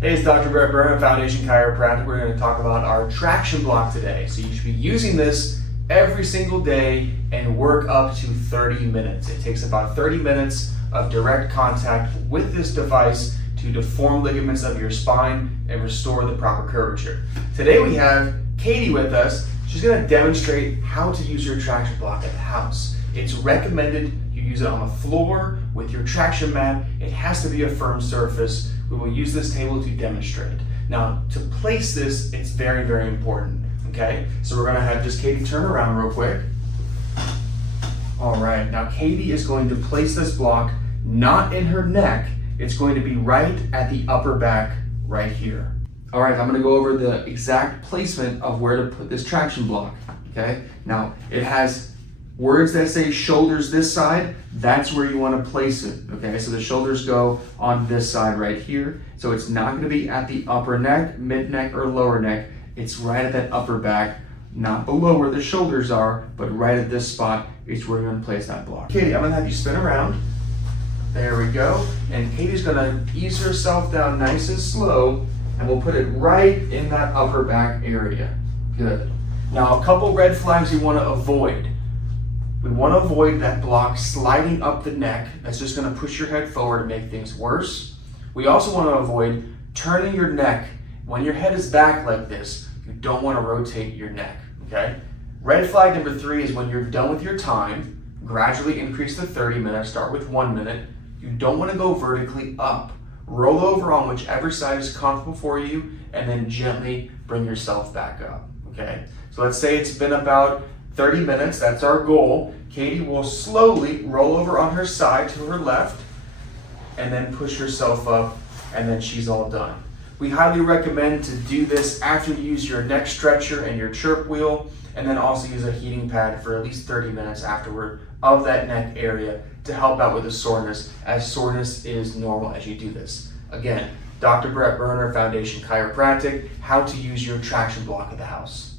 Hey, it's Dr. Brett Burnham, Foundation Chiropractic. We're going to talk about our traction block today. So you should be using this every single day and work up to 30 minutes. It takes about 30 minutes of direct contact with this device to deform ligaments of your spine and restore the proper curvature. Today we have Katie with us. She's going to demonstrate how to use your traction block at the house. It's recommended you use it on the floor with your traction mat. It has to be a firm surface. We will use this table to demonstrate. Now, to place this, it's very, very important, okay? So we're gonna have just Katie turn around real quick. All right, now Katie is going to place this block not in her neck. It's going to be right at the upper back right here. All right, I'm gonna go over the exact placement of where to put this traction block, okay? Now, it has words that say shoulders this side, that's where you want to place it, okay? So the shoulders go on this side right here. So it's not going to be at the upper neck, mid neck, or lower neck. It's right at that upper back, not below where the shoulders are, but right at this spot is where you're going to place that block. Katie, I'm going to have you spin around. There we go. And Katie's going to ease herself down nice and slow, and we'll put it right in that upper back area. Good. Now, a couple red flags you want to avoid. We want to avoid that block sliding up the neck. That's just going to push your head forward and make things worse. We also want to avoid turning your neck. When your head is back like this, you don't want to rotate your neck, okay? Red flag number 3 is when you're done with your time, gradually increase to 30 minutes, start with 1 minute. You don't want to go vertically up. Roll over on whichever side is comfortable for you and then gently bring yourself back up, okay? So let's say it's been about 30 minutes, that's our goal. Katie will slowly roll over on her side to her left and then push herself up, and then she's all done. We highly recommend to do this after you use your neck stretcher and your chirp wheel, and then also use a heating pad for at least 30 minutes afterward of that neck area to help out with the soreness, as soreness is normal as you do this. Again, Dr. Brett Burnham, Foundation Chiropractic, how to use your traction block at the house.